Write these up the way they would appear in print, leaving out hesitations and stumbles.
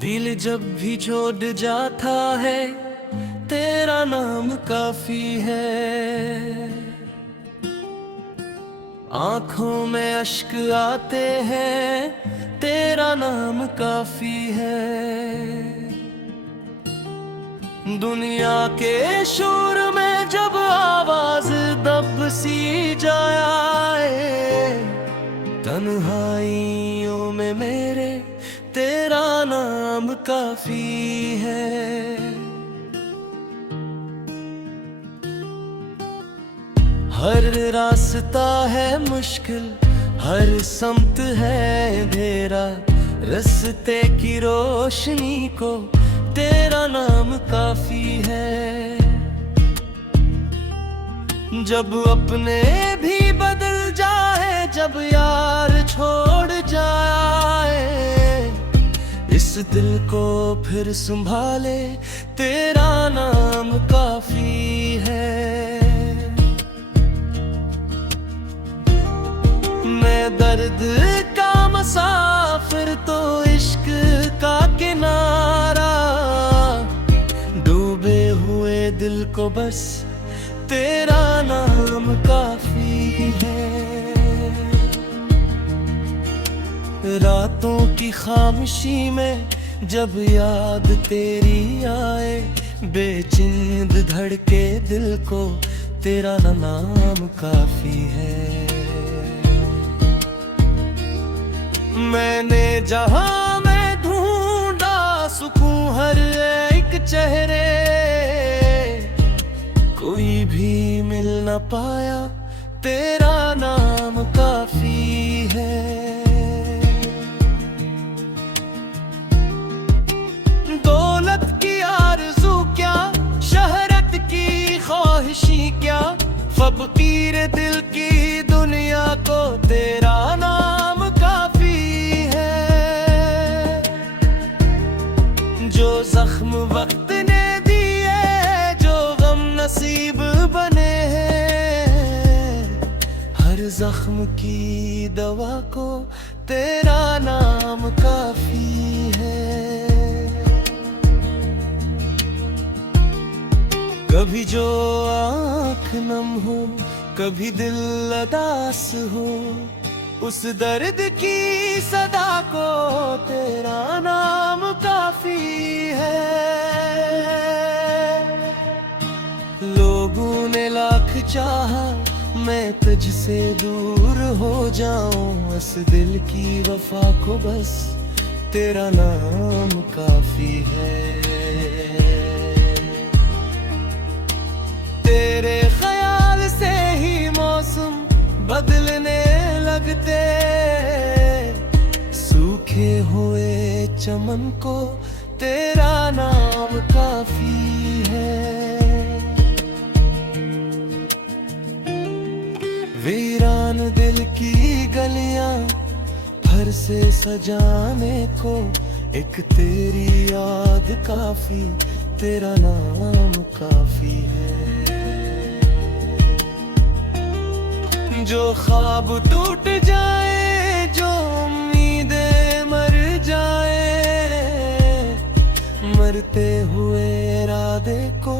दिल जब भी छोड़ जाता है तेरा नाम काफी है। आंखों में अश्क आते हैं तेरा नाम काफी है। दुनिया के शोर में जब आवाज दब सी जाए, तन्हाइयों में मेरे तेरा नाम काफी है। हर रास्ता है मुश्किल, हर सम्त है अंधेरा, रास्ते की रोशनी को तेरा नाम काफी है। जब अपने भी बदल जाए, जब यार छोड़ जाए, इस दिल को फिर संभाले तेरा नाम काफी है। मैं दर्द का मुसाफिर तो इश्क का किनारा, डूबे हुए दिल को बस तेरा नाम काफी है। रातों की खामोशी में जब याद तेरी आए, बेचैन धड़के दिल को तेरा नाम काफी है। मैंने जहां में ढूंढा सुकून हर एक चेहरे, कोई भी मिल न पाया तेरा नाम काफी है। दौलत की आरज़ू क्या, शहरत की ख्वाहिशी क्या, फकीर दिल की दुनिया को तेरा नाम काफी है। जो जख्म वक्त ने दिए, जो गम नसीब बने हैं, हर जख्म की दवा को तेरा नाम काफी है। कभी जो आँख नम हो, कभी दिल उदास हो, उस दर्द की सदा को तेरा नाम काफी है। लोगों ने लाख चाहा मैं तुझसे दूर हो जाऊं, इस दिल की वफा को बस तेरा नाम काफी है। तेरे ख्याल से ही मौसम बदलने लगते, सूखे हुए चमन को तेरा नाम काफी है। वीरान दिल की गलियां फिर से सजाने को एक तेरी याद काफी, तेरा नाम काफी है। जो ख्वाब टूट जाए, जो उम्मीदें मर जाए, मरते हुए इरादे को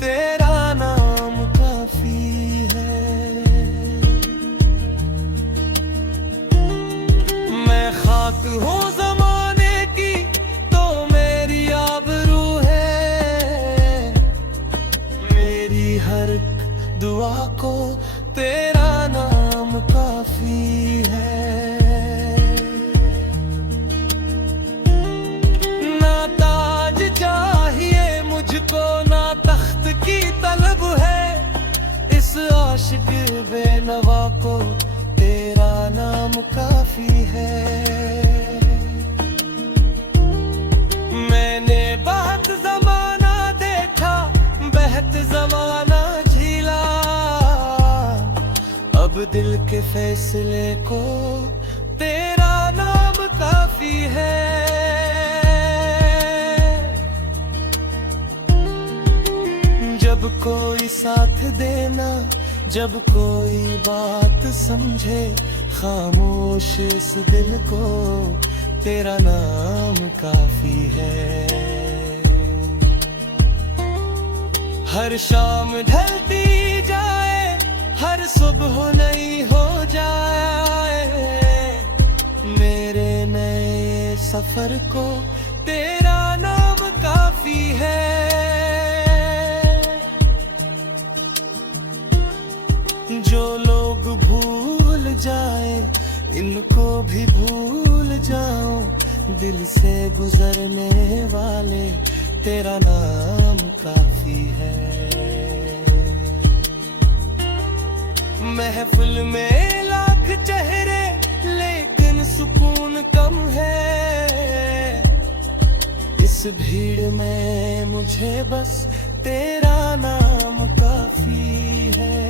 तेरा नाम काफी है। मैं खाक हूँ ज़माने की तो मेरी आबरू है, मेरी हर दुआ को तेरा नाम काफी है। ना ताज चाहिए मुझको, ना तख्त की तलब है, इस आशिक बेनवा को तेरा नाम काफी है। मैंने बहुत ज़माना देखा, बहत ज़माना झीला, अब दिल के फैसले को तेरा नाम काफी है। जब कोई साथ देना, जब कोई बात समझे, खामोश इस दिल को तेरा नाम काफी है। हर शाम ढलती जाए, हर सुबह नई हो जाए, मेरे नए सफर को तेरा नाम काफी है। जो लोग भूल जाए, इनको भी भूल जाओ, दिल से गुजरने वाले तेरा नाम काफी है। महफिल में लाख चेहरे, लेकिन सुकून कम है। इस भीड़ में मुझे बस तेरा नाम काफी है।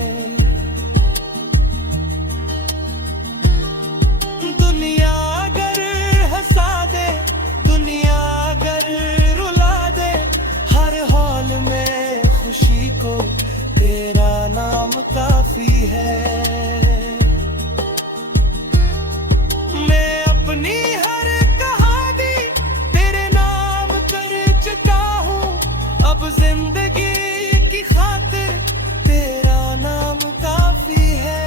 दुनिया अगर हंसा दे, दुनिया अगर रुला दे, हर हाल में खुशी को तेरा नाम काफी है। मैं अपनी हर कहानी तेरे नाम कर चुका हूँ, अब जिंदगी की खातिर तेरा नाम काफी है।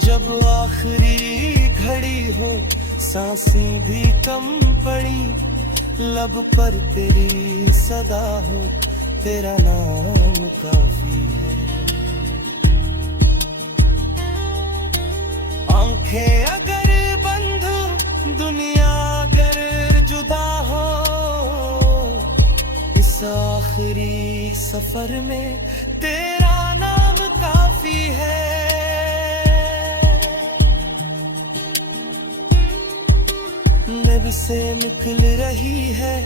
जब आखिरी घड़ी हो, सांसें भी कम पड़ी, लब पर तेरी सदा हो, तेरा नाम काफी है। आंखें अगर बंद हो, दुनिया अगर जुदा हो, इस आखिरी सफर में तेरा नाम काफी है। नब से निकल रही है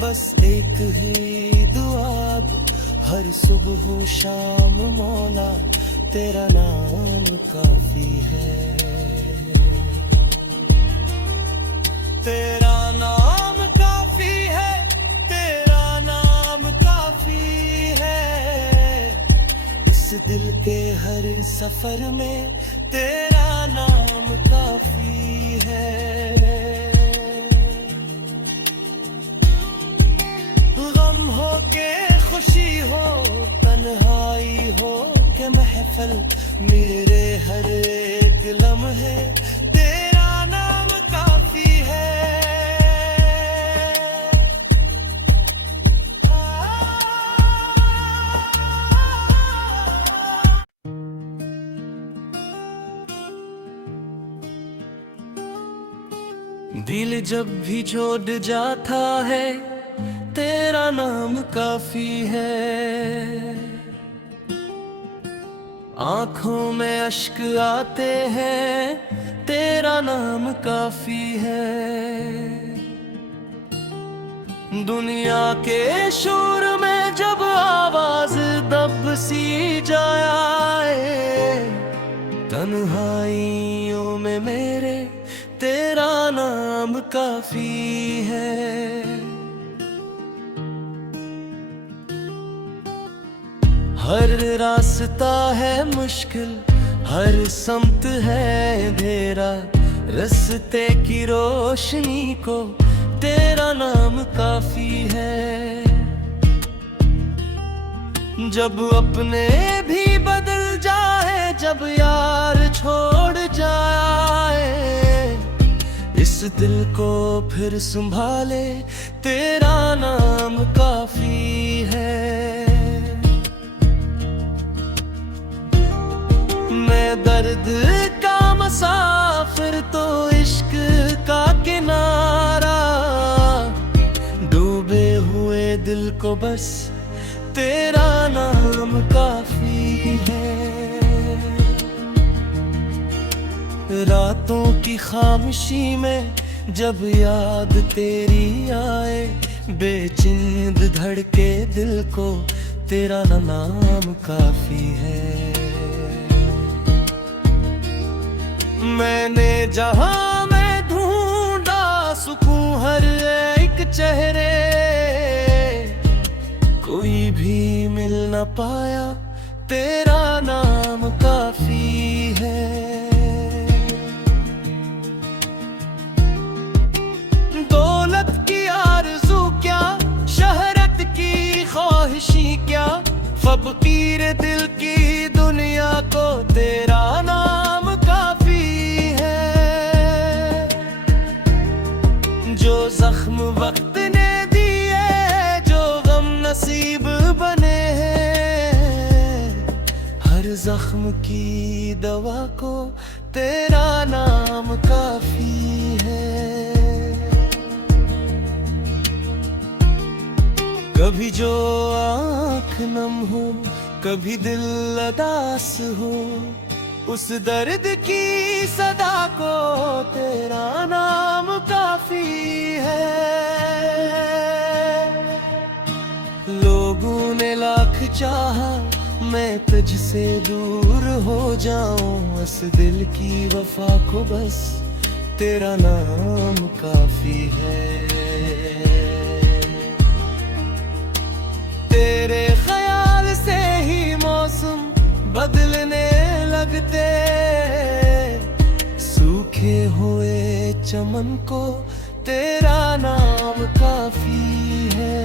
बस एक ही दुआ, हर सुबह शाम मौला तेरा नाम काफी है। तेरा नाम काफी है, तेरा नाम काफी है। इस दिल के हर सफर में तेरा नाम काफी है। गम हो के खुशी हो, तन्हाई हो के महफिल, मेरे हर एक लम्हे तेरा नाम काफी है। दिल जब भी छोड़ जाता है, तेरा नाम काफी है। आंखों में अश्क आते हैं, तेरा नाम काफी है। दुनिया के शोर में जब आवाज दब सी जाए, तन्हाइयों में मेरे तेरा नाम काफी है। हर रास्ता है मुश्किल, हर सम्त है अंधेरा, रास्ते की रोशनी को तेरा नाम काफी है। जब अपने भी बदल जाए, जब यार छोड़ जाए, इस दिल को फिर संभाले तेरा नाम काफी है। मैं दर्द का मुसाफिर तो इश्क का किनारा, डूबे हुए दिल को बस तेरा नाम काफी है। रातों की खामोशी में जब याद तेरी आए, बेचैन धड़के दिल को तेरा नाम काफी है। मैंने जहां में ढूंढा सुकून हर एक चेहरे, कोई भी मिल न पाया तेरा नाम काफी है। हर जख्म की दवा को तेरा नाम काफी है। कभी जो आँख नम हो, कभी दिल उदास हो, उस दर्द की सदा को तेरा नाम काफी है। लोगों ने लाख चाहा मैं तुझसे दूर हो जाऊं, इस दिल की वफा को बस तेरा नाम काफी है। तेरे ख्याल से ही मौसम बदलने लगते, सूखे हुए चमन को तेरा नाम काफी है।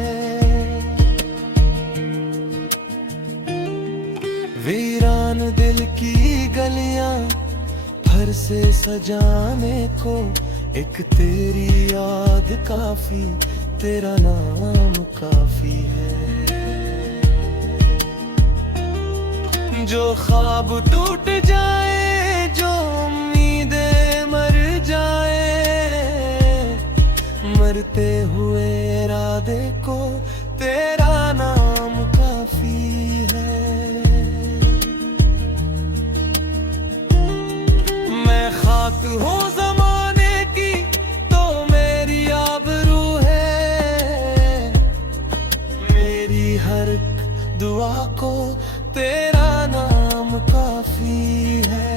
वीरान दिल की गलियां फिर से सजाने को एक तेरी याद काफी, तेरा नाम काफी है। जो ख्वाब टूट जाए, जो उम्मीदें मर जाए, मरते हुए इरादे को तेरा नाम काफी है। मैं खाक हूँ ज़माने की तो मेरी आबरू है, मेरी हर दुआ को तेरा नाम काफी है।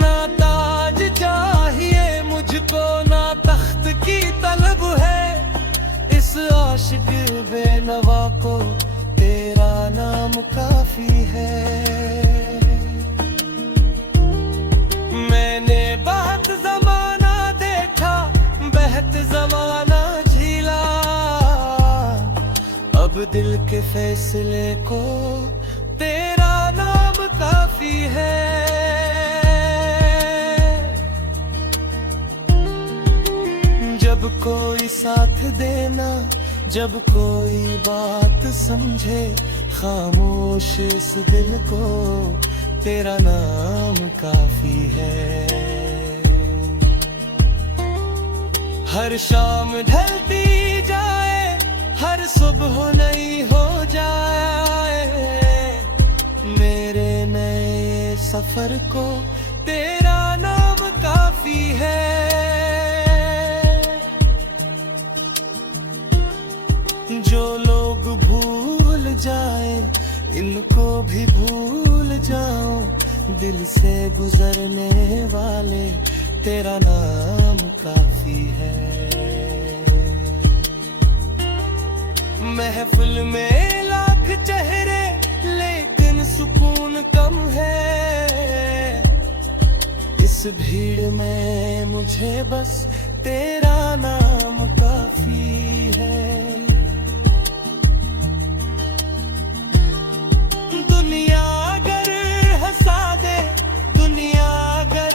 ना ताज चाहिए मुझको, ना तख्त की तलब है, इस आशिक बेनवा को तेरा नाम काफी है। मैंने बहुत ज़माना देखा, बहत ज़माना झीला, अब दिल के फैसले को तेरा नाम काफी है। जब कोई साथ देना, जब कोई बात समझे, खामोश इस दिल को तेरा नाम काफी है। हर शाम ढलती जाए, हर सुबह नई हो जाए, मेरे नए सफर को तेरा नाम काफी है। जो लोग भूल जाए, इनको भी भूल जाओ, दिल से गुजरने वाले तेरा नाम काफी है। महफिल में लाख चेहरे लेकिन सुकून कम है, इस भीड़ में मुझे बस तेरा नाम काफी है। दुनिया अगर हंसा दे, दुनिया अगर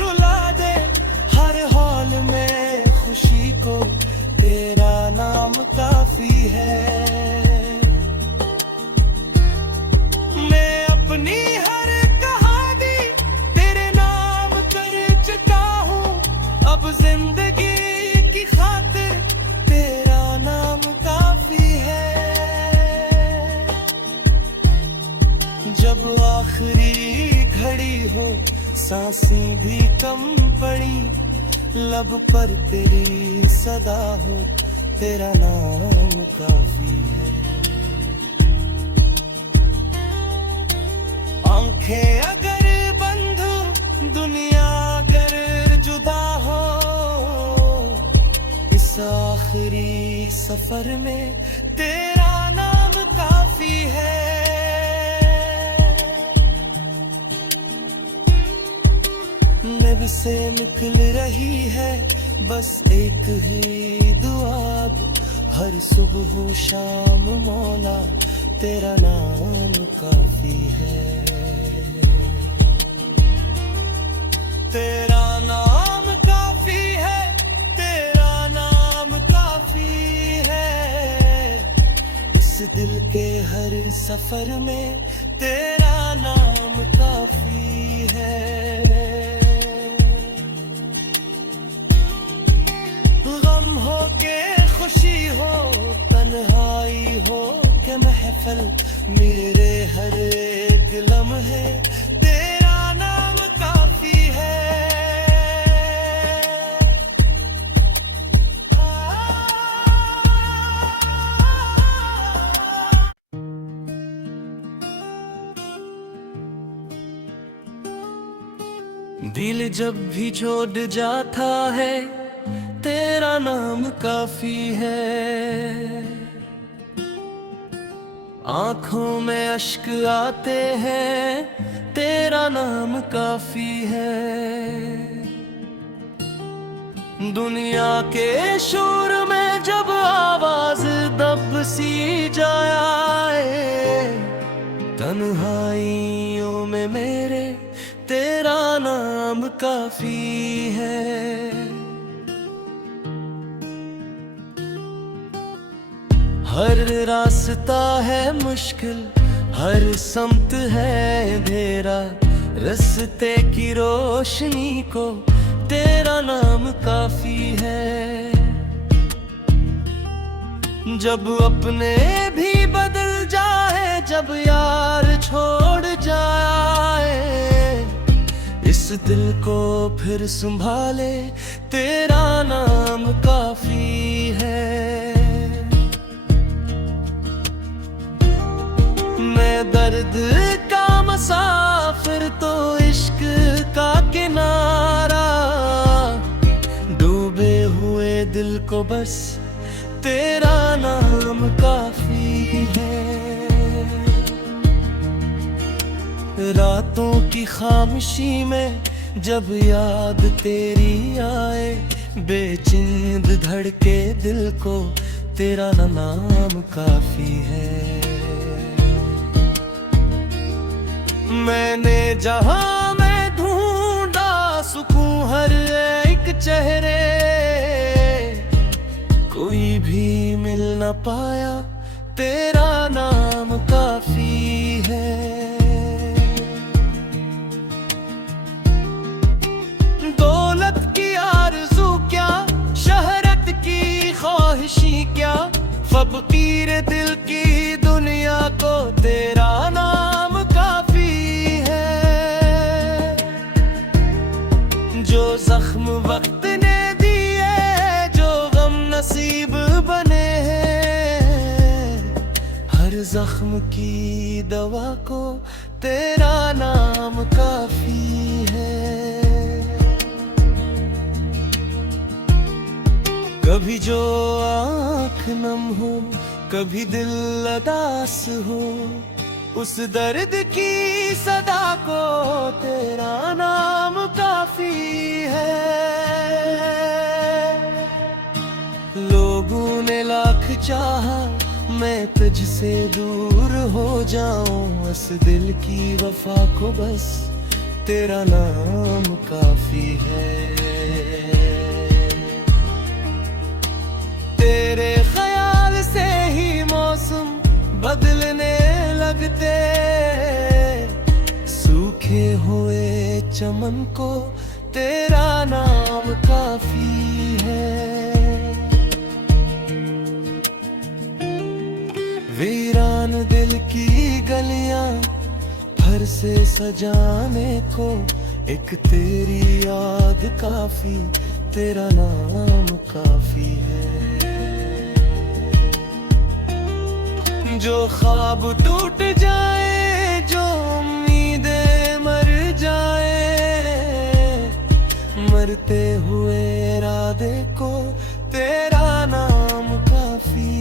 रुला दे, हर हाल में खुशी को तेरा नाम काफी है। मैं अपनी हर कहानी तेरे नाम कर चुका हूँ, अब जिंदगी की खातिर तेरा नाम काफी है। जब आखिरी घड़ी हो, सांसें भी कम पड़ी, लब पर तेरी सदा हो, तेरा नाम काफी है। आंखें अगर बंद हो, दुनिया अगर जुदा हो, इस आखिरी सफर में तेरा नाम काफी है। नब से निकल रही है बस एक ही दुआ, हर सुबह शाम मौला तेरा नाम काफी है। तेरा नाम काफी है, तेरा नाम काफी है। इस इस दिल के हर सफर में तेरा नाम काफी है। गम हो के खुशी हो, तन्हाई हो के महफिल, मेरे हर एक लम्हे तेरा नाम काफी है। दिल जब भी छोड़ जाता है तेरा नाम काफी है। आंखों में अश्क आते हैं तेरा नाम काफी है। दुनिया के शोर में जब आवाज दब सी जाए, तन्हाइयों में मेरे तेरा नाम काफी है। हर रास्ता है मुश्किल, हर समत है अंधेरा, रास्ते की रोशनी को तेरा नाम काफी है। जब अपने भी बदल जाए, जब यार छोड़ जाए, इस दिल को फिर संभाले तेरा नाम काफी है। मैं दर्द का मुसाफिर तो इश्क का किनारा, डूबे हुए दिल को बस तेरा नाम काफी है। रातों की खामोशी में जब याद तेरी आए, बेचैन धड़के दिल को तेरा नाम काफी है। मैंने जहां में ढूंढा सुकून हर एक चेहरे, कोई भी मिल न पाया तेरा नाम काफी है। दौलत की आरज़ू क्या, शहरत की ख्वाहिशी क्या, फकीर दिल की दुनिया को तेरा नाम काफी है। जो जख्म वक्त ने दिए, जो गम नसीब बने हैं, हर जख्म की दवा को तेरा नाम काफी है। कभी जो आँख नम हो, कभी दिल उदास हो, उस दर्द की सदा को तेरा नाम काफी है। लोगों ने लाख चाहा मैं तुझसे दूर हो जाऊं, इस दिल की वफा को बस तेरा नाम काफी है। तेरे ख्याल से ही मौसम बदलने लगते, सूखे हुए चमन को तेरा नाम काफी है। वीरान दिल की गलियां फिर से सजाने को एक तेरी याद काफी, तेरा नाम काफी है। जो ख्वाब टूट जाए, जो उम्मीदें मर जाए, मरते हुए इरादे को तेरा नाम काफी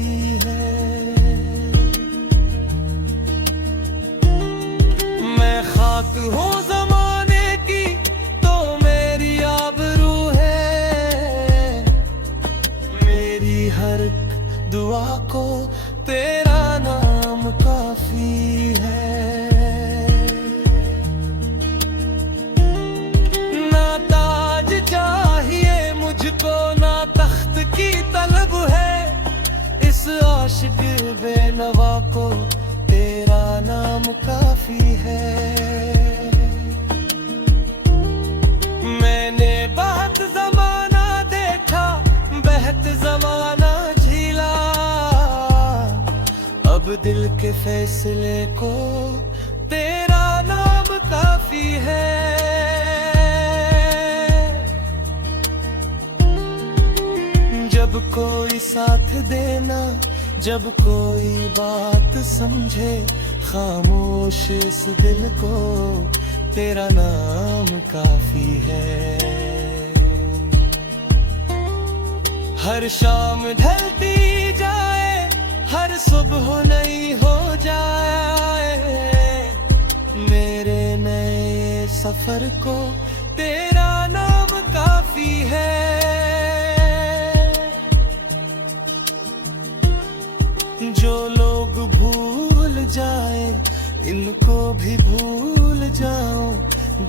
है। मैं खाक हूँ ज़माने की तो मेरी आबरू है, मेरी हर दुआ को तेरा नाम काफी है। ना ताज चाहिए मुझको, ना तख्त की तलब है, इस आशिक बेनवा काफी है। मैंने बहुत जमाना देखा, बहत जमाना झीला, अब दिल के फैसले को तेरा नाम काफी है। जब कोई साथ देना, जब कोई बात समझे, खामोश इस दिल को तेरा नाम काफी है। हर शाम ढलती जाए, हर सुबह नई हो जाए, मेरे नए सफर को तेरा नाम काफी है। जो लोग भूल जाए, इनको भी भूल जाओ,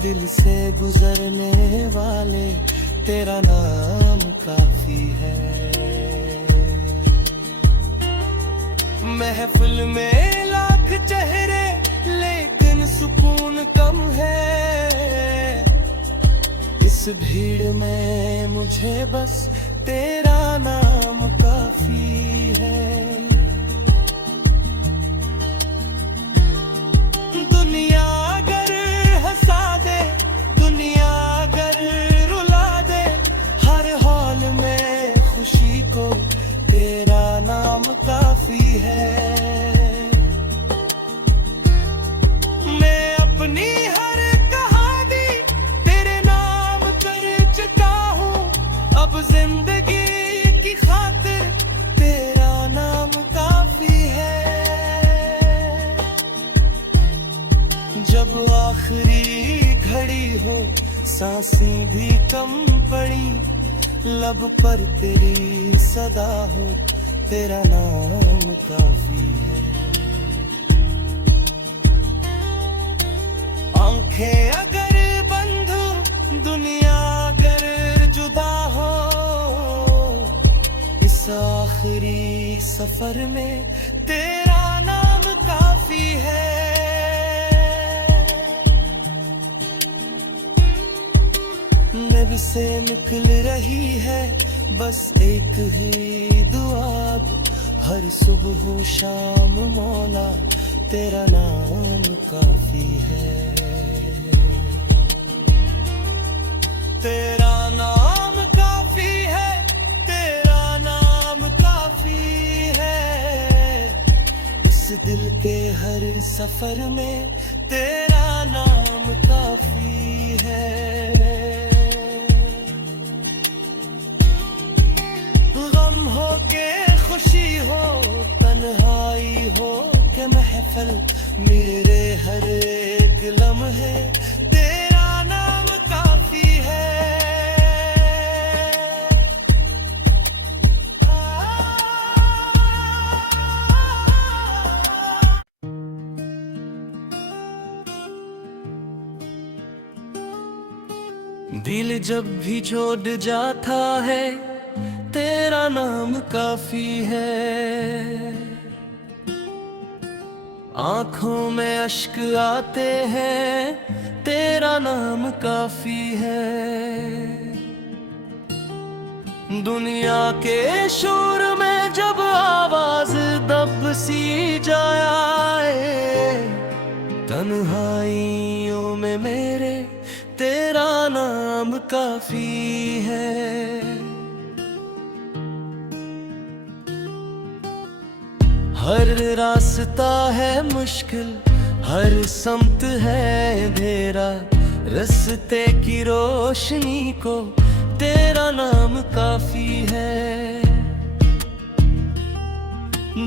दिल से गुजरने वाले तेरा नाम काफी है। महफिल में लाख चेहरे, लेकिन सुकून कम है। इस भीड़ में मुझे बस तेरा नाम काफी है। दुनिया अगर हंसा दे, दुनिया अगर रुला दे, हर हाल में खुशी को तेरा नाम काफी है। मैं अपनी हर कहानी तेरे नाम कर चुका हूँ, अब जिंदगी की खातिर तेरा नाम काफी है। जब आखिरी घड़ी हो, सांसें भी कम पड़ी, लब पर तेरी सदा हो, तेरा नाम काफी है। आंखें अगर बंद हो, दुनिया अगर जुदा हो, इस आखिरी सफर में तेरा नाम काफी है। नब से निकल रही है बस एक ही दुआ, हर सुबह शाम मौला तेरा नाम काफी है। तेरा नाम काफी है, तेरा नाम काफी है। इस दिल के हर सफर में तेरा नाम काफी है। हो के खुशी हो, तन्हाई हो के महफिल, मेरे हर एक लम्हे तेरा नाम काफी है। दिल जब भी छोड़ जाता है, तेरा नाम काफी है। आंखों में अश्क आते हैं, तेरा नाम काफी है। दुनिया के शोर में जब आवाज दब सी जाए, तन्हाइयों में मेरे तेरा नाम काफी है। हर रास्ता है मुश्किल, हर समत है अंधेरा, रास्ते की रोशनी को तेरा नाम काफी है।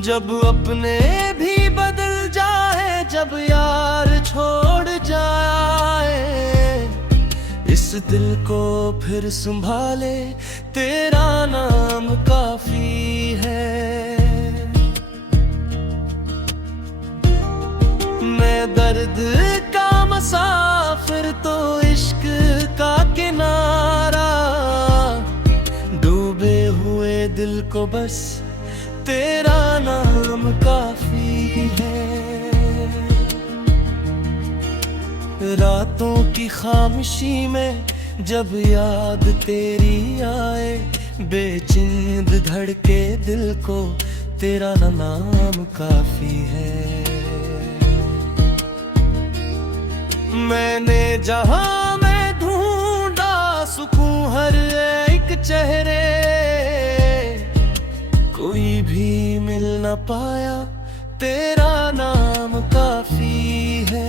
जब अपने भी बदल जाए, जब यार छोड़ जाए, इस दिल को फिर संभाले तेरा नाम काफी है। मैं दर्द का मुसाफिर तो इश्क का किनारा, डूबे हुए दिल को बस तेरा नाम काफी है। रातों की खामोशी में जब याद तेरी आए, बेचैन धड़के दिल को तेरा नाम काफी है। मैंने जहां में ढूंढा सुकून हर एक चेहरे, कोई भी मिल न पाया, तेरा नाम काफी है।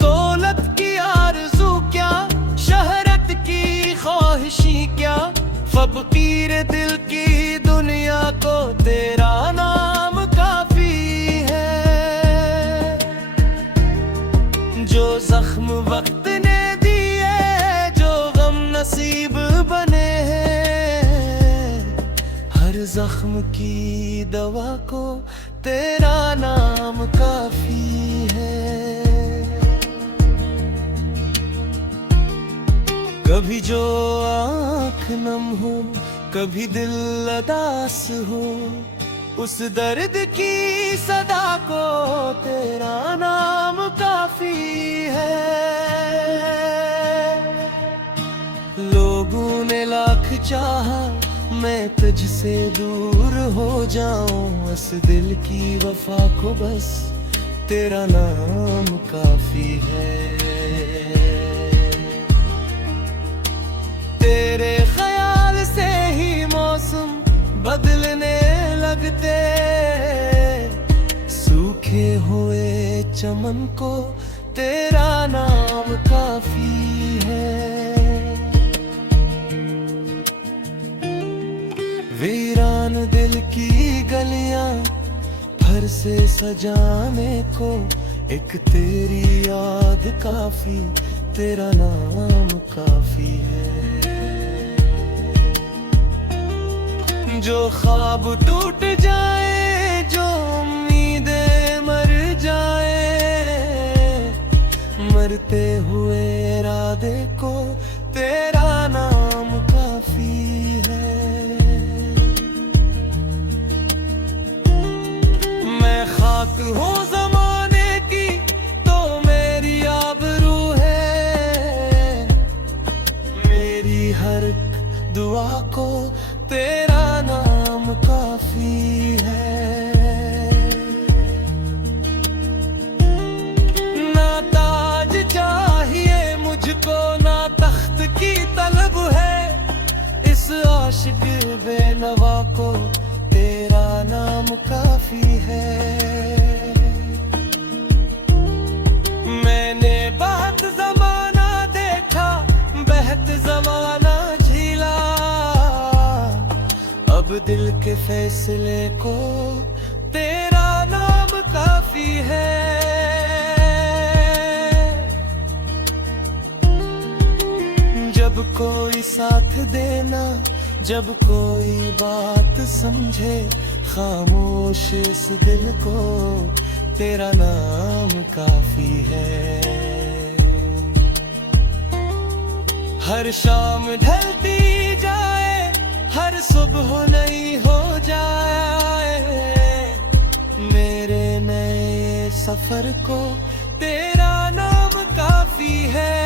दौलत की आरज़ू क्या, शहरत की ख्वाहिशी क्या, फकीर दिल की दुनिया को तेरा नाम काफी है। जो जख्म वक्त ने दिए, जो गम नसीब बने हैं, हर जख्म की दवा को तेरा नाम काफी है। कभी जो आँख नम हो, कभी दिल उदास हो, उस दर्द की सदा को तेरा नाम काफी है। लोगों ने लाख चाहा मैं तुझसे दूर हो जाऊं, इस दिल की वफा को बस तेरा नाम काफी है। तेरे ख्याल से ही मौसम बदलने लगते, सूखे हुए चमन को तेरा नाम काफी है। वीरान दिल की गलियां भर से सजाने को एक तेरी याद काफी, तेरा नाम काफी है। जो ख्वाब टूट जाए, जो उम्मीदें मर जाए, मरते हुए इरादे को तेरा नाम काफी है। मैं खाक हूँ ज़माने की तो मेरी आबरू है, मेरी हर दुआ को तेरा नाम काफी है। ना ताज चाहिए मुझको, ना तख्त की तलब है, इस आशिक बेनवा को तेरा नाम काफी है। मैंने बहुत ज़माना देखा, बहत ज़माना झीला, अब दिल के फैसले को तेरा नाम काफी है। जब कोई साथ देना, जब कोई बात समझे, खामोश इस दिल को तेरा नाम काफी है। हर शाम ढलती जाए, हर सुबह नई हो जाए, मेरे नए सफर को तेरा नाम काफी है।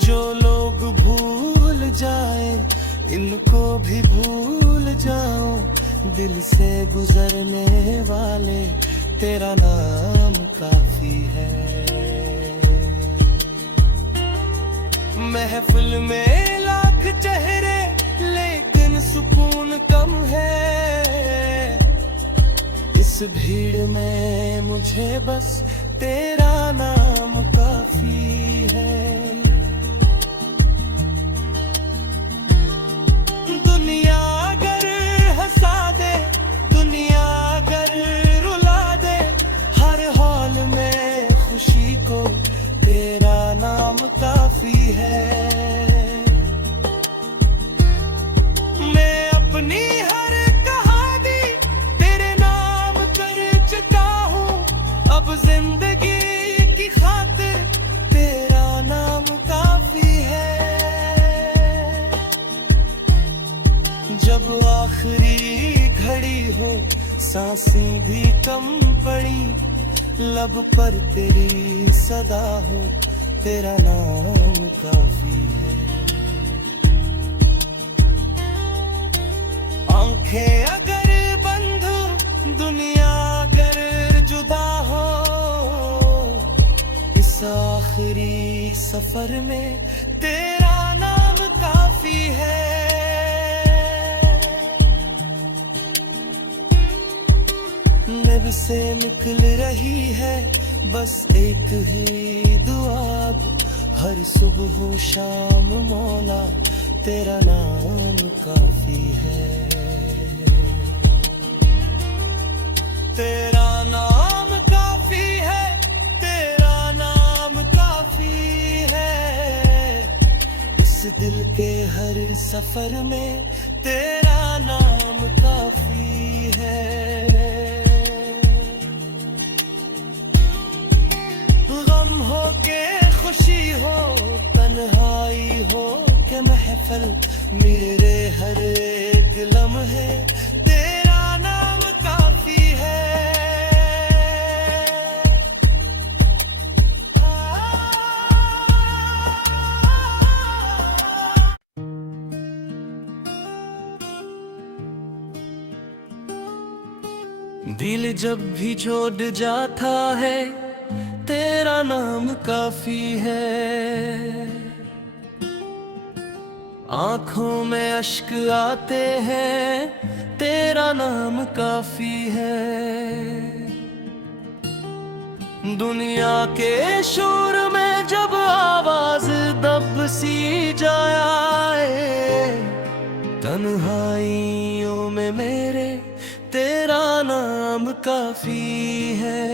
जो लोग भूल जाए, इनको भी भूल जाओ, दिल से गुजरने वाले तेरा नाम काफी है। महफिल में लाख चेहरे, लेकिन सुकून कम है, इस भीड़ में मुझे बस तेरा नाम काफी है। दुनिया अगर हंसा दे, दुनिया अगर रुला दे, हर हाल में खुशी को तेरा नाम काफी है। मैं अपनी हर कहानी तेरे नाम कर चुका हूँ, अब जिंदगी की खातिर तेरा नाम काफी है। जब आखिरी घड़ी हो, सांसें भी कम पड़ी, लब पर तेरी सदा हो, तेरा नाम काफी है। आंखें अगर बंद हो, दुनिया अगर जुदा हो, इस आखिरी सफर में तेरा नाम काफी है। नब से निकल रही है बस एक ही दुआ, हर सुबह शाम मौला तेरा नाम काफी है। तेरा नाम काफी है, तेरा नाम काफी है। इस दिल के हर सफर में तेरा नाम काफी है। गम हो के खुशी हो, तन्हाई हो के महफिल, मेरे हर एक लम्हे तेरा नाम काफी है। दिल जब भी छोड़ जाता है, तेरा नाम काफी है। आंखों में अश्क आते हैं, तेरा नाम काफी है। दुनिया के शोर में जब आवाज दब सी जाए, तन्हाइयों में मेरे तेरा नाम काफी है।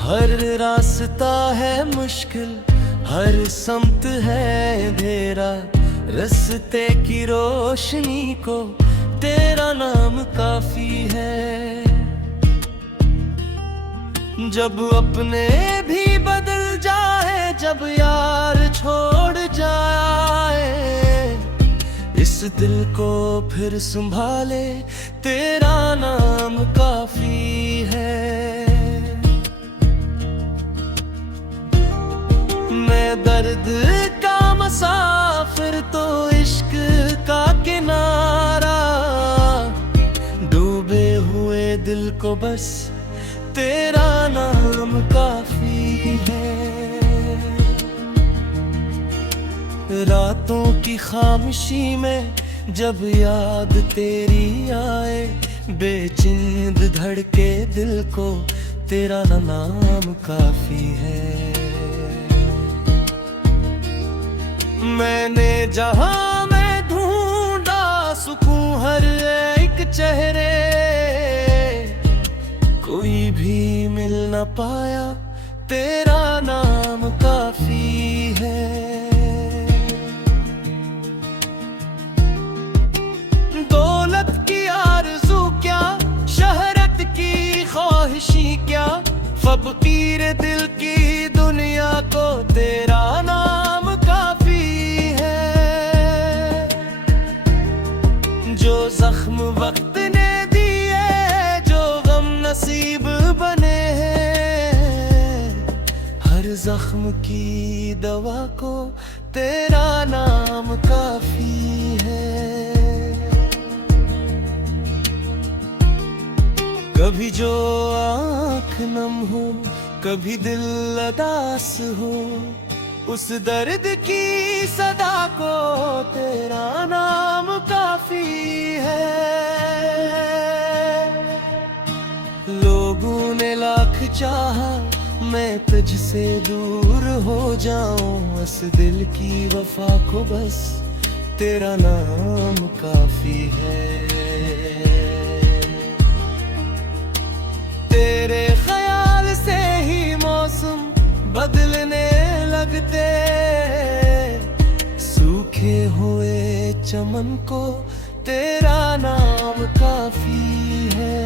हर रास्ता है मुश्किल, हर सम्त है अंधेरा, रास्ते की रोशनी को तेरा नाम काफी है। जब अपने भी बदल जाए, जब यार छोड़ जाए, इस दिल को फिर संभाले तेरा नाम काफी है। मैं दर्द का मुसाफिर तो इश्क का किनारा, डूबे हुए दिल को बस तेरा नाम काफी है। रातों की खामोशी में जब याद तेरी आए, बेचैन धड़के दिल को तेरा नाम काफी है। मैंने जहां में ढूंढा सुकून हर एक चेहरे, कोई भी मिल न पाया, तेरा नाम काफी है। दौलत की आरज़ू क्या, शहरत की ख्वाहिशी क्या, फकीर दिल की दुनिया को तेरा नाम काफी है। जो जख्म वक्त ने दिए, जो गम नसीब बने हैं, हर जख्म की दवा को तेरा नाम काफी है। कभी जो आँख नम हो, कभी दिल उदास हो, उस दर्द की सदा को तेरा नाम काफी है। लोगों ने लाख चाहा मैं तुझसे दूर हो जाऊं, इस दिल की वफा को बस तेरा नाम काफी है। तेरे ख्याल से ही मौसम बदलने लगते, सूखे हुए चमन को तेरा नाम काफी है।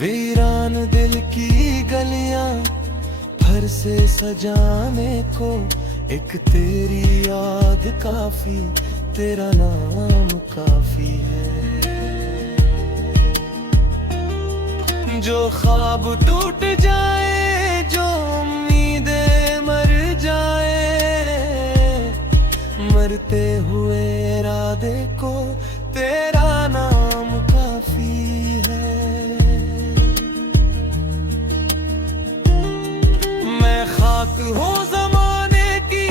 वीरान दिल की गलियां घर से सजाने को एक तेरी याद काफी, तेरा नाम काफी है। जो ख्वाब टूट जाए, जो उम्मीदें मर जाए, मरते हुए इरादे को तेरा नाम काफी है। मैं खाक हूँ ज़माने की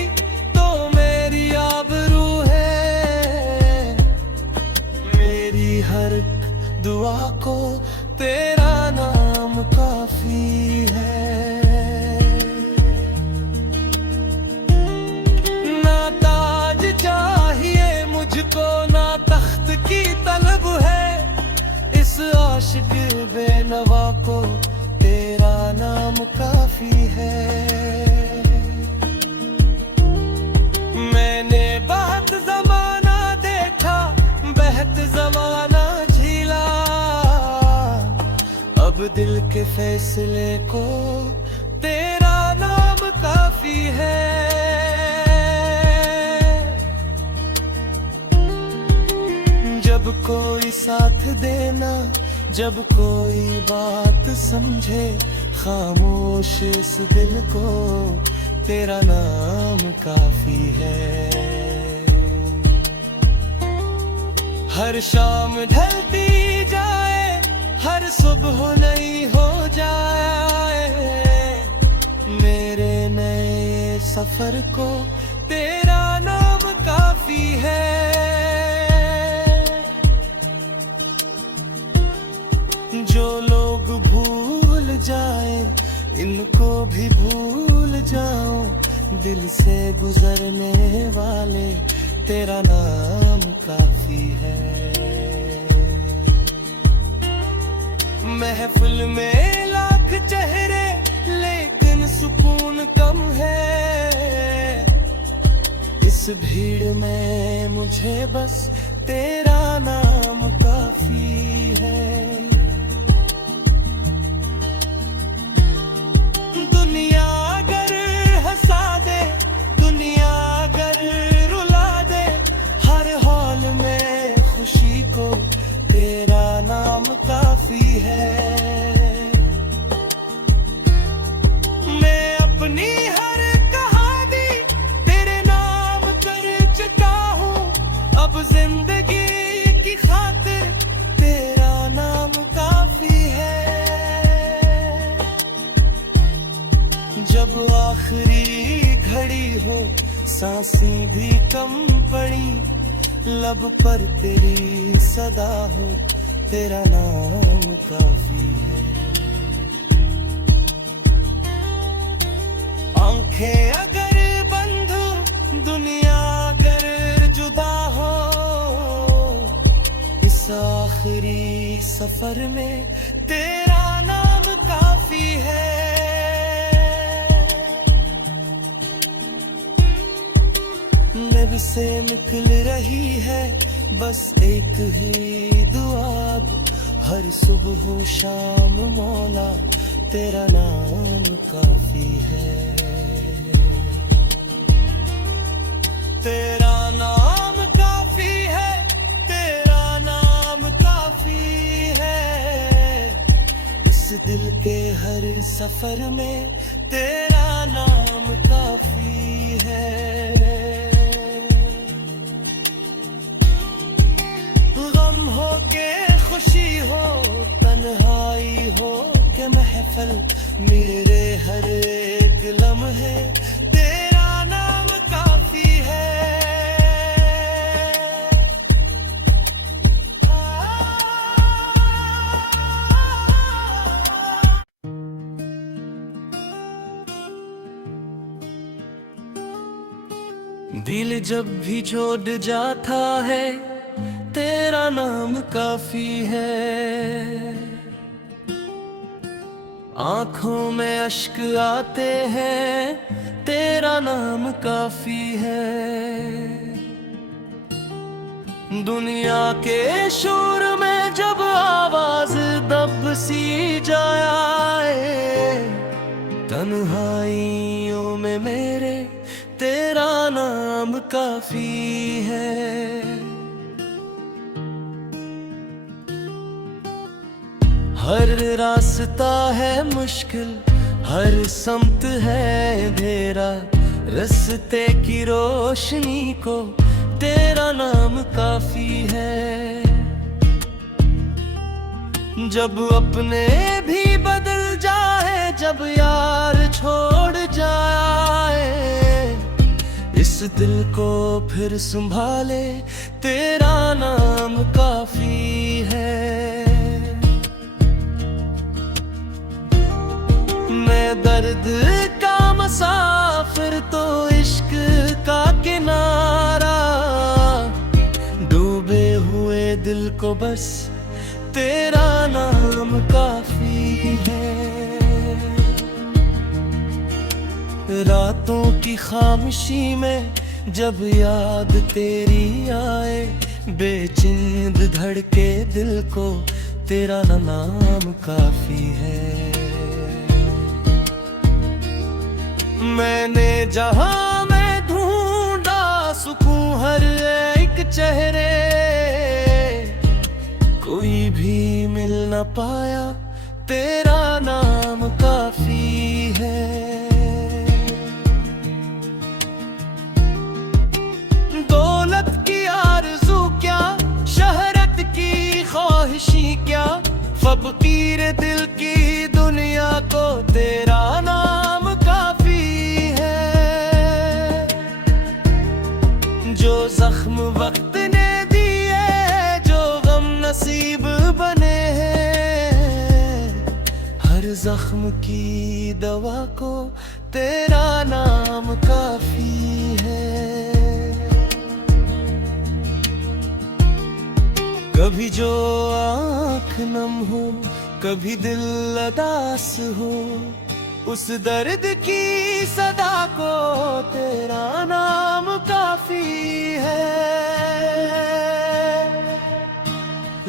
तो मेरी आबरू है, मेरी हर दुआ को तेरा नाम काफी है। ना ताज चाहिए मुझको, ना तख्त की तलब है, इस आशिक बेनवा को तेरा नाम काफी है। मैंने बहुत ज़माना देखा, बहत ज़माना झीला, अब दिल के फैसले को तेरा नाम काफी है। जब कोई साथ देना, जब कोई बात समझे, खामोश इस दिल को तेरा नाम काफी है। हर शाम ढलती जाए, हर सुबह नई हो जाए, मेरे नए सफर को तेरा नाम काफी है। जो लोग भूल जाए, इनको भी भूल जाओ, दिल से गुजरने वाले तेरा नाम काफी है। महफिल में लाख चेहरे, लेकिन सुकून कम है, इस भीड़ में मुझे बस तेरा नाम काफी है। दुनिया अगर हंसा दे, दुनिया अगर रुला दे, हर हाल में खुशी को तेरा नाम काफी है। मैं अपनी हर कहानी तेरे नाम कर चुका हूँ, अब जिंदगी की खातिर तेरा नाम काफी है। जब आखिरी घड़ी हो, सांसें भी कम पड़ी, लब पर तेरी सदा हो, तेरा नाम काफी है। आंखें अगर बंद हो, दुनिया अगर जुदा हो, इस आखिरी सफर में तेरा नाम काफी है। नब से निकल रही है बस एक ही दुआ, हर सुबह शाम मौला तेरा नाम काफी है। तेरा नाम काफी है, तेरा नाम काफी है, इस दिल के हर सफर में तेरा नाम काफी है। हो के खुशी हो, तन्हाई हो के महफिल, मेरे हर एक लम्हे तेरा नाम काफी है। दिल जब भी छोड़ जाता है, तेरा नाम काफी है। आंखों में अश्क आते हैं, तेरा नाम काफी है। दुनिया के शोर में जब आवाज दब सी जाए, तन्हाइयों में मेरे तेरा नाम काफी है। हर रास्ता है मुश्किल, हर सम्त है अंधेरा, रास्ते की रोशनी को तेरा नाम काफी है। जब अपने भी बदल जाए, जब यार छोड़ जाए, इस दिल को फिर संभाले तेरा नाम काफी है। मैं दर्द का मुसाफिर तो इश्क का किनारा, डूबे हुए दिल को बस तेरा नाम काफी है। रातों की खामोशी में जब याद तेरी आए, बेचैन धड़के दिल को तेरा नाम काफी है। मैंने जहां में ढूंढा सुकून हर एक चेहरे, कोई भी मिल न पाया तेरा नाम काफी है। दौलत की आरज़ू क्या, शहरत की ख्वाहिशी क्या, फकीर दिल की दुनिया को तेरा नाम काफी है। जो जख्म वक्त ने दिए, जो गम नसीब बने हैं, हर जख्म की दवा को तेरा नाम काफी है। कभी जो आँख नम हो, कभी दिल उदास हो, उस दर्द की सदा को तेरा नाम काफी है।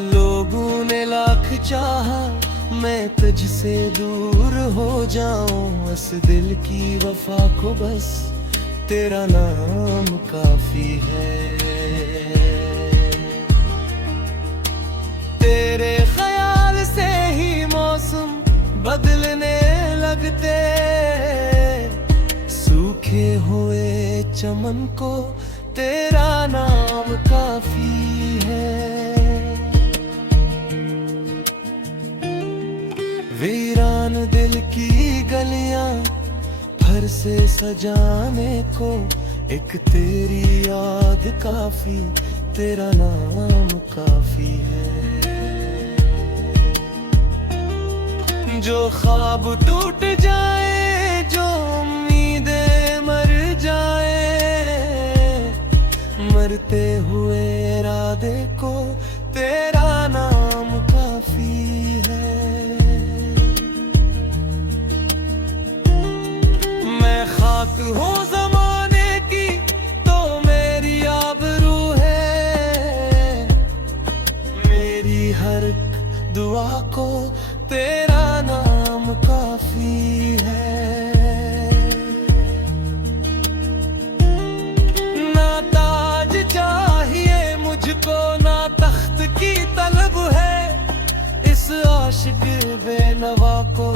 लोगों ने लाख चाहा मैं तुझसे दूर हो जाऊं, इस दिल की वफा को बस तेरा नाम काफी है। तेरे ख्याल से ही मौसम बदलने लगते, सूखे हुए चमन को तेरा नाम काफी है। वीरान दिल की गलियां फिर से सजाने को एक तेरी याद काफी, तेरा नाम काफी है। जो ख्वाब टूट जाए, जो उम्मीदें मर जाए, मरते हुए इरादे को तेरा नाम काफी है। मैं खाक हूँ ज़माने की तो मेरी आबरू है, मेरी हर दुआ को तेरा नाम काफी है। ना ताज चाहिए मुझको, ना तख्त की तलब है, इस आशिक बेनवा को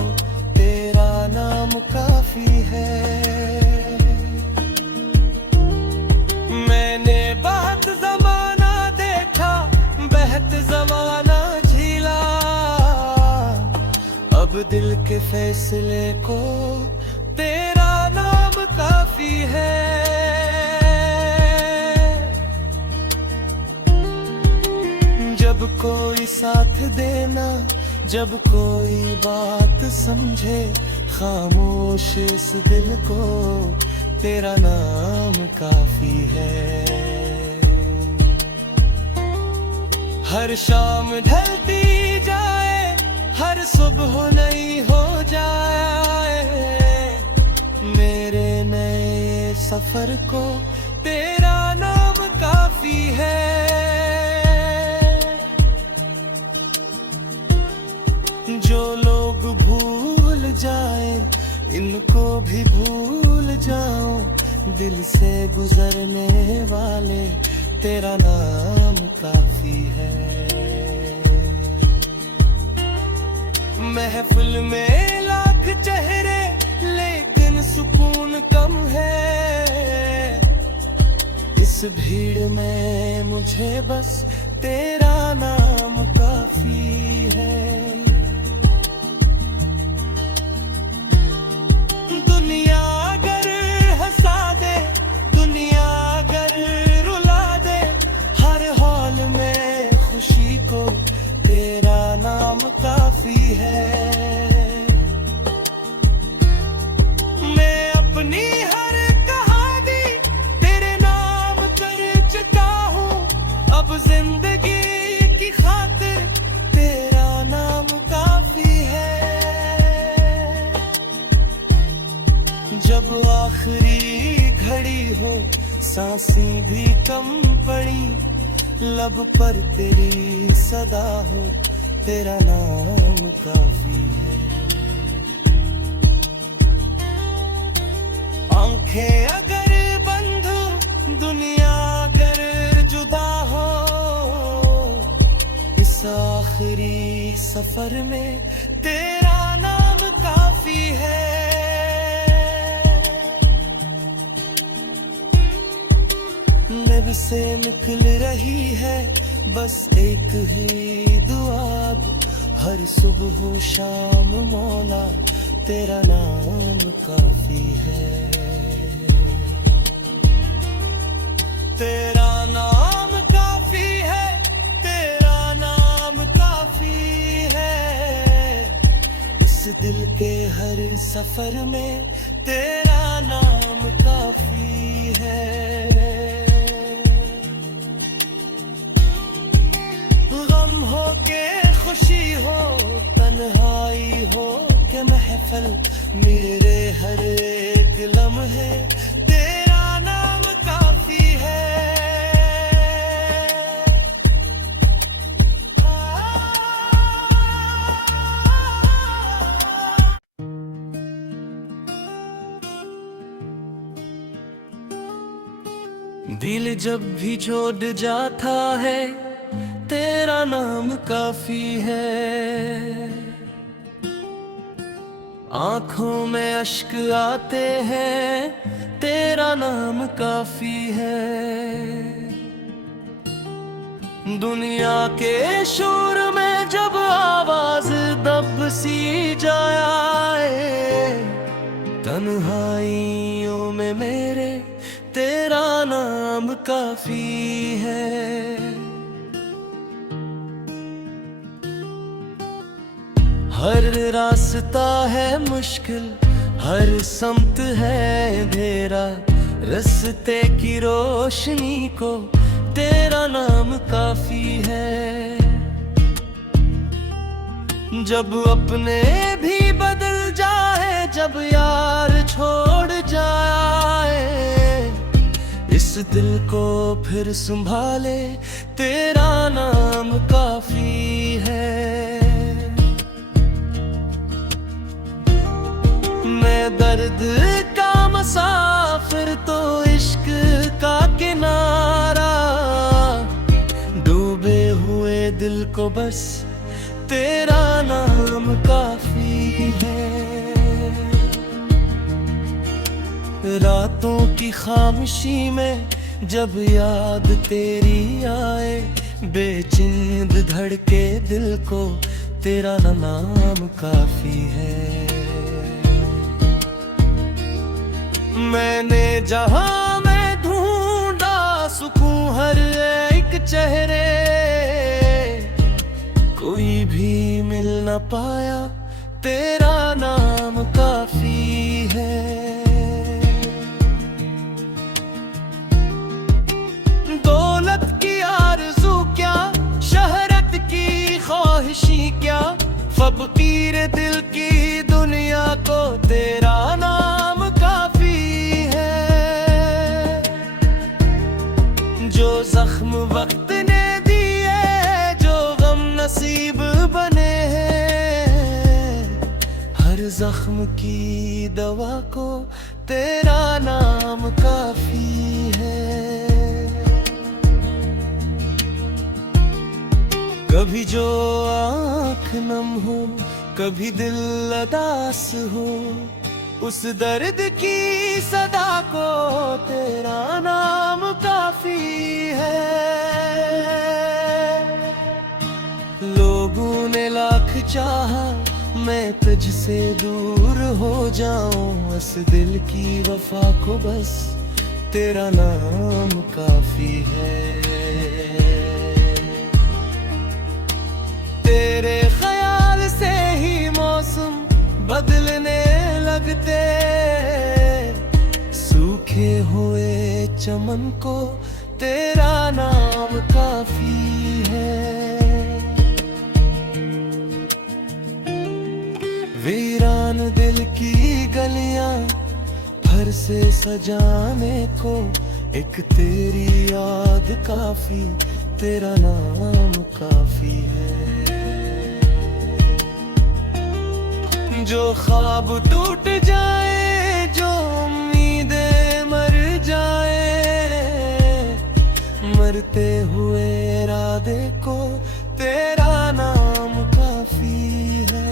तेरा नाम काफी है। मैंने बहुत ज़माना देखा, बहत ज़माना झीला, अब दिल के फैसले को तेरा नाम काफी है। जब कोई साथ देना, जब कोई बात समझे, खामोश इस दिल को तेरा नाम काफी है। हर शाम ढलती जाए, हर सुबह नई हो जाए, मेरे नए सफर को तेरा नाम काफी है। जो लोग भूल जाए इनको भी भूल जाऊं दिल से गुजरने वाले, तेरा नाम काफी है। महफिल में लाख चेहरे लेकिन सुकून कम है, इस भीड़ में मुझे बस तेरा नाम काफी है। दुनिया अगर हंसा दे, दुनिया अगर रुला दे, हर हाल में खुशी को तेरा नाम काफी है। मैं अपनी हर कहानी तेरे नाम कर चुका हूँ, अब जिंदगी की खातिर तेरा नाम काफी है। जब आखिरी घड़ी हो, सांसें भी कम पड़ी, लब पर तेरी सदा हो, तेरा नाम काफी है। आंखें अगर बंद हो, दुनिया अगर जुदा हो, इस आखिरी सफर में तेरा नाम काफी है। नब से निकल रही है बस एक ही दुआ, हर सुबह शाम मौला तेरा नाम काफी है। तेरा नाम काफी है, तेरा नाम काफी है। इस दिल के हर सफर में तेरा नाम काफी है। गम हो के खुशी हो, तन्हाई हो के महफिल, मेरे हर एक लम्हे तेरा नाम काफी है। दिल जब भी छोड़ जाता है, तेरा नाम काफी है। आंखों में अश्क आते हैं, तेरा नाम काफी है। दुनिया के शोर में जब आवाज दब सी जाए, तन्हाइयों में मेरे तेरा नाम काफी है। हर रास्ता है मुश्किल, हर समत है अंधेरा, रास्ते की रोशनी को तेरा नाम काफी है। जब अपने भी बदल जाए, जब यार छोड़ जाए, इस दिल को फिर संभाले तेरा नाम काफी है। मैं दर्द का मुसाफिर तो इश्क का किनारा, डूबे हुए दिल को बस तेरा नाम काफी है। रातों की खामोशी में जब याद तेरी आए, बेचैन धड़के दिल को तेरा नाम काफी है। मैंने जहां में ढूंढा सुकून हर एक चेहरे, कोई भी मिल न पाया, तेरा नाम काफी है। दौलत की आरज़ू क्या, शहरत की ख्वाहिशी क्या, फकीर दिल की दुनिया को तेरा नाम काफी है। जो जख्म वक्त ने दिए, जो गम नसीब बने हैं, हर जख्म की दवा को तेरा नाम काफी है। कभी जो आँख नम हो, कभी दिल उदास हो, उस दर्द की सदा को तेरा नाम काफी है। लोगों ने लाख चाहा मैं तुझसे दूर हो जाऊं, इस दिल की वफा को बस तेरा नाम काफी है। तेरे ख्याल से ही मौसम बदलने लगते, सूखे हुए चमन को तेरा नाम काफी है। वीरान दिल की गलियां भर से सजाने को एक तेरी याद काफी, तेरा नाम काफी है। जो ख्वाब टूट जाए, जो उम्मीदें मर जाए, मरते हुए इरादे को तेरा नाम काफी है।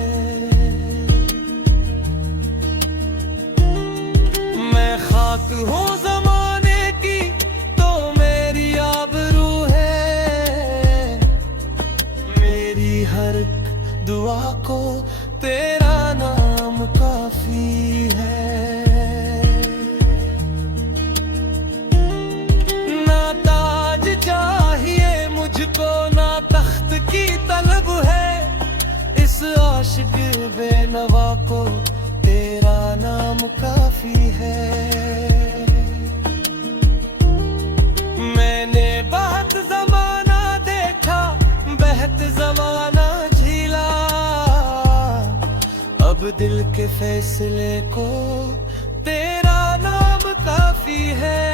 मैं खाक हूँ ज़माने की तो मेरी आबरू है, मेरी हर दुआ को तेरा नाम काफी है। ना ताज चाहिए मुझको, ना तख्त की तलब है, इस आशिक बेनवा को तेरा नाम काफी है। मैंने बहुत ज़माना देखा, बहत ज़माना झीला, अब दिल के फैसले को तेरा नाम काफी है।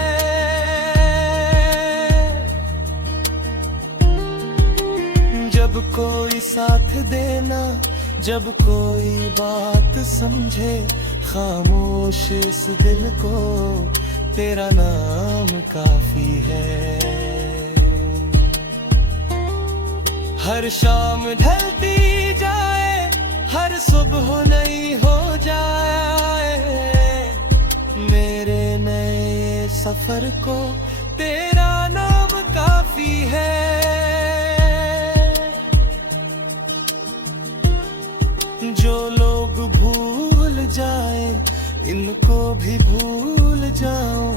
जब कोई साथ देना, जब कोई बात समझे, खामोश इस दिल को तेरा नाम काफी है। हर शाम ढलती जाए, हर सुबह नई हो जाए, मेरे नए सफर को तेरा नाम काफी है। जो लोग भूल जाए, इनको भी भूल जाओ,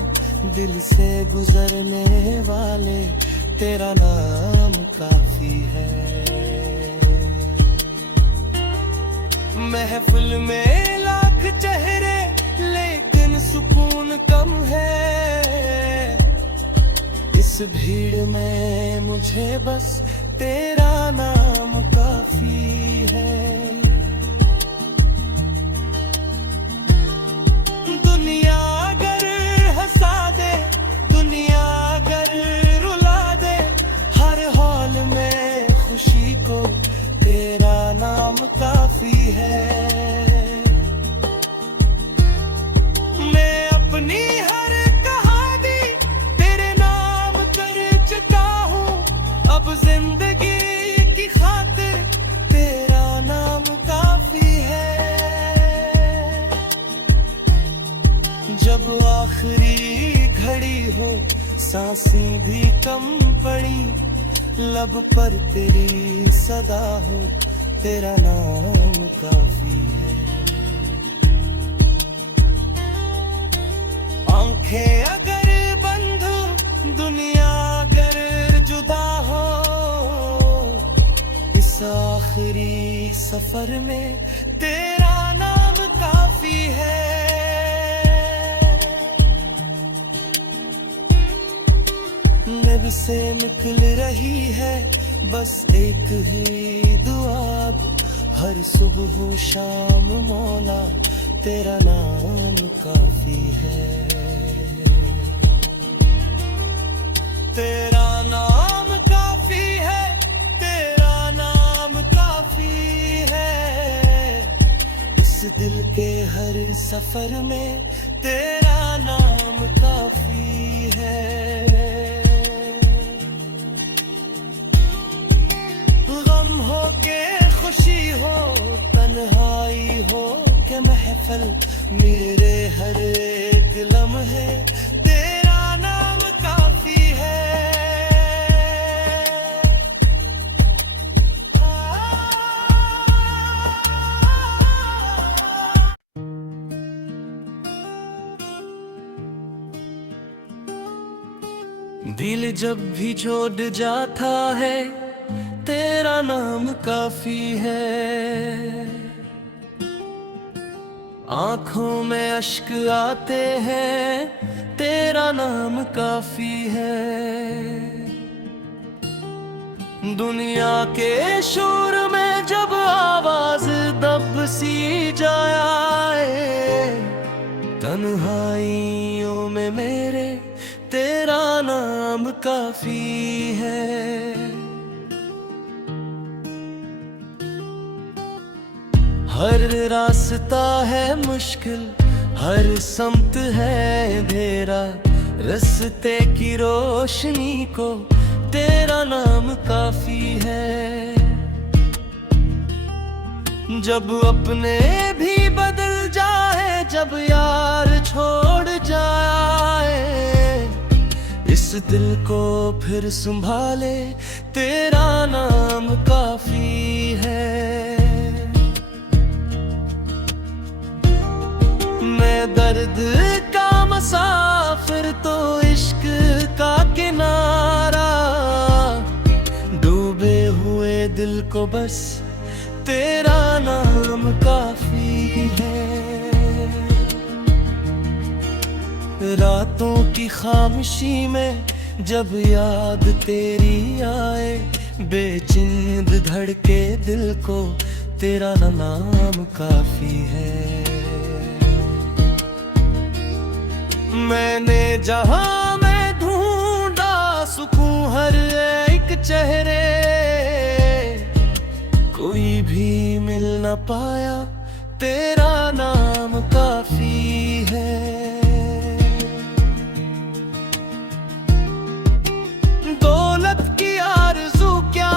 दिल से गुजरने वाले तेरा नाम काफी है। महफिल में लाख चेहरे लेकिन सुकून कम है, इस भीड़ में मुझे बस तेरा नाम काफी है। दुनिया अगर हंसा दे, दुनिया अगर रुला दे, हर हाल में खुशी को तेरा नाम काफी है। मैं अपनी हर कहानी तेरे नाम कर चुका हूँ, अब जिंदगी की खातिर तेरा नाम काफी है। जब आखिरी घड़ी हो, सांसें भी कम पड़ी, लब पर तेरी सदा हो, तेरा नाम काफी है। आंखें अगर बंद हो, दुनिया अगर जुदा हो, इस आखिरी सफर में तेरा नाम काफी है। नब से निकल रही है बस एक ही दुआ, हर सुबह शाम मौला तेरा नाम काफी है। तेरा नाम काफी है, तेरा नाम काफी है। इस इस दिल के हर सफर में तेरा नाम काफी है। गम हो के खुशी हो, तन्हाई हो के महफिल, मेरे हर एक लम्हे तेरा नाम काफी है। दिल जब भी छोड़ जाता है तेरा नाम काफी है। आंखों में अश्क आते हैं तेरा नाम काफी है। दुनिया के शोर में जब आवाज दब सी जाए, तन्हाइयों में मेरे तेरा नाम काफी है। हर रास्ता है मुश्किल, हर सम्त है अंधेरा, रास्ते की रोशनी को तेरा नाम काफी है। जब अपने भी बदल जाए, जब यार छोड़ जाए, इस दिल को फिर संभाले तेरा नाम काफी है। मैं दर्द का मुसाफिर तो इश्क का किनारा, डूबे हुए दिल को बस तेरा नाम काफी है। रातों की खामोशी में जब याद तेरी आए, बेचैन धड़के दिल को तेरा नाम काफी है। मैंने जहां में ढूंढा सुकून हर एक चेहरे, कोई भी मिल न पाया तेरा नाम काफी है। दौलत की आरज़ू क्या,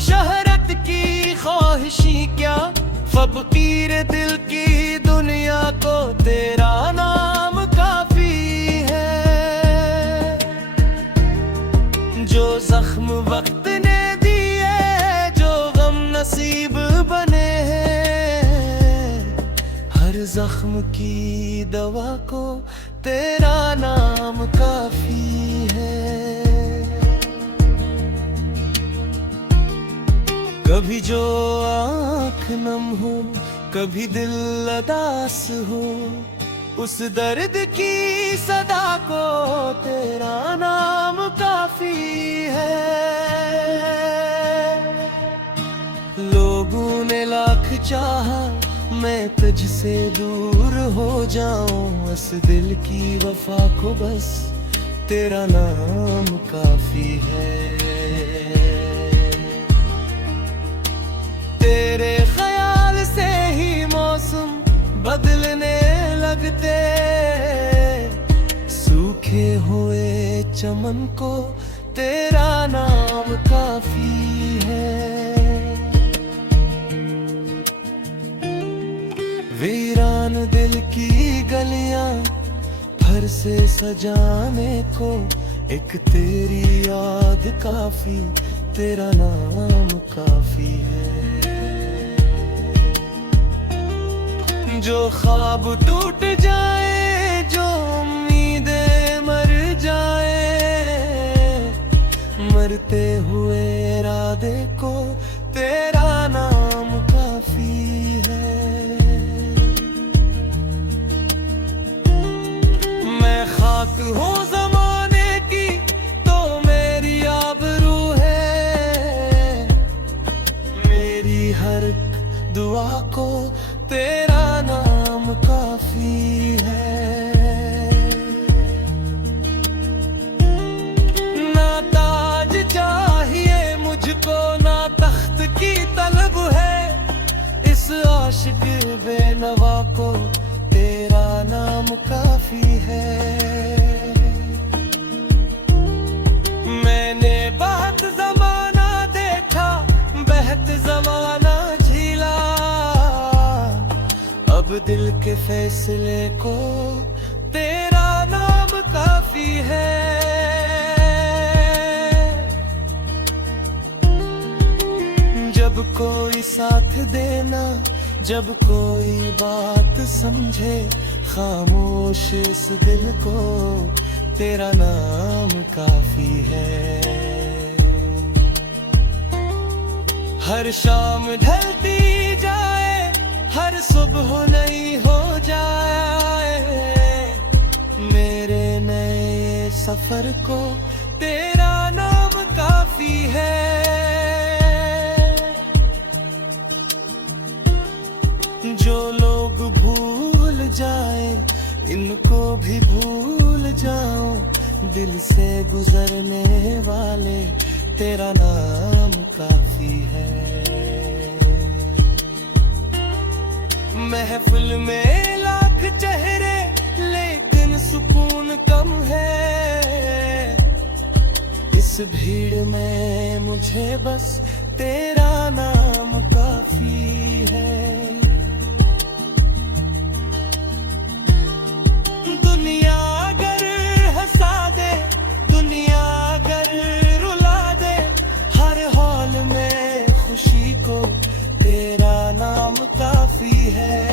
शहरत की ख्वाहिशी क्या, फकीर दिल की दुनिया को तेरा नाम काफी है। जो जख्म वक्त ने दिए, जो गम नसीब बने हैं, हर जख्म की दवा को तेरा नाम काफी है। कभी जो आँख नम हो, कभी दिल उदास हो, उस दर्द की सदा को तेरा नाम काफी है। लोगों ने लाख चाहा मैं तुझसे दूर हो जाऊं, इस दिल की वफा को बस तेरा नाम काफी है। तेरे ख्याल से ही मौसम बदलने लगते, सूखे हुए चमन को तेरा नाम काफी है। वीरान दिल की गलियां फिर से सजाने को एक तेरी याद काफी, तेरा नाम काफी है। जो ख्वाब टूट जाए, जो उम्मीदें मर जाए, मरते हुए इरादे को तेरा नाम काफी है। मैं खाक हूँ ज़माने की तो मेरी आबरू है, मेरी हर दुआ को तेरा नाम काफी है। ना ताज चाहिए मुझको, ना तख्त की तलब है, इस आशिक बेनवा काफी है। मैंने बहुत जमाना देखा, बहत जमाना झीला, अब दिल के फैसले को तेरा नाम काफी है। जब कोई साथ देना, जब कोई बात समझे, खामोश इस दिल को तेरा नाम काफी है। हर शाम ढलती जाए, हर सुबह नई हो जाए, मेरे नए सफर को तेरा नाम काफी है। जो लोग भूल जाए, इनको भी भूल जाओ, दिल से गुजरने वाले तेरा नाम काफी है। महफिल में लाख चेहरे, लेकिन सुकून कम है। इस भीड़ में मुझे बस तेरा नाम काफी है। दुनिया अगर हंसा दे, दुनिया अगर रुला दे, हर हाल में खुशी को तेरा नाम काफी है।